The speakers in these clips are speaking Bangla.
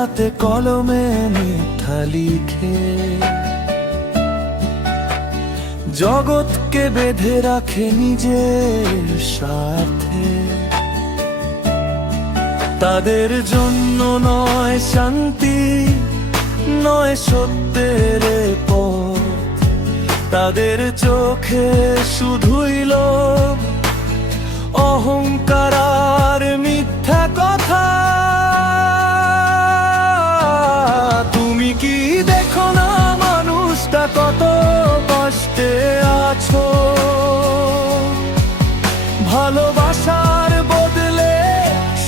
হাতে কলমে মিথ্যা লিখে জগৎকে বেঁধে রাখে নিজের স্বার্থে। তাদের জন্য নয় শান্তি, নয় সত্যের পথ, তাদের চোখে শুধুই লোভ, অহংকার আর মিথ্যা কথা। তুমি কি দেখো না মানুষটা কত কষ্টে আছো? ভালোবাসার বদলে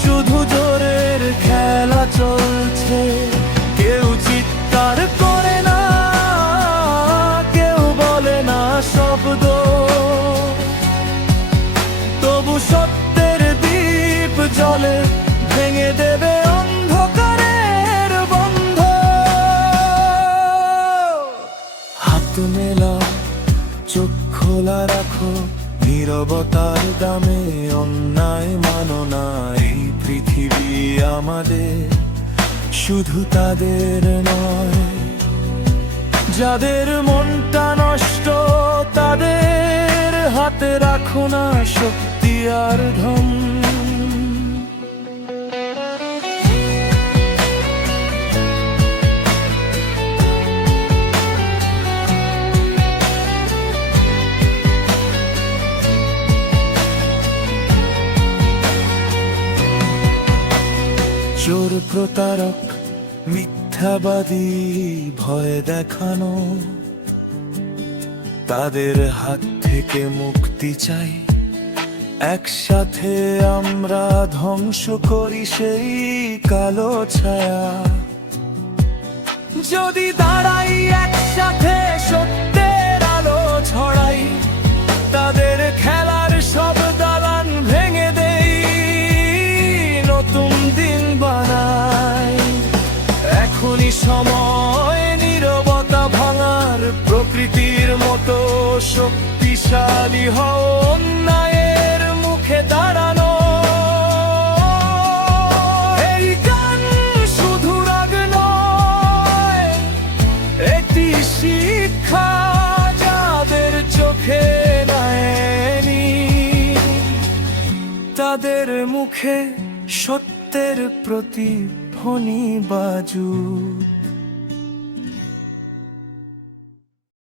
শুধু জোরের খেলা চলছে। কেউ চিৎকার করে না, কেউ বলে না শব্দ, তবু সত্যের দীপ জ্বলে, ভেঙে দেবে অন্ধকারের বন্ধ। হাত মেলা, চোখ খোলা রাখো, নীরবতার দামে অন্যায় মানো না। এই পৃথিবী আমাদের, শুধু তাদের নয়। যাদের মনটা নষ্ট, তাদের হাতে রাখো না শক্তি আর ধন। চোর, প্রতারক, মিথ্যাবাদী, ভয় দেখানো, তাদের হাত থেকে মুক্তি চাই। একসাথে আমরা ধ্বংস করি সেই কালো ছায়া। যদি দাঁড়াই একসাথে, সত্যের আলো ছড়াই, তাদের খেলার সব দালান ভেঙে দেই, নতুন দিন বানাই। এখনই সময় নীরবতা ভাঙার, প্রকৃতির মতো শক্তিশালী হও, অন্যায়ের মুখে দাঁড়ানো। এই গান শুধু রাগ নয়, এটি শিক্ষা যাদের চোখে নায়নি, তাদের মুখে সত্যের প্রতিধ্বনি বাজুক।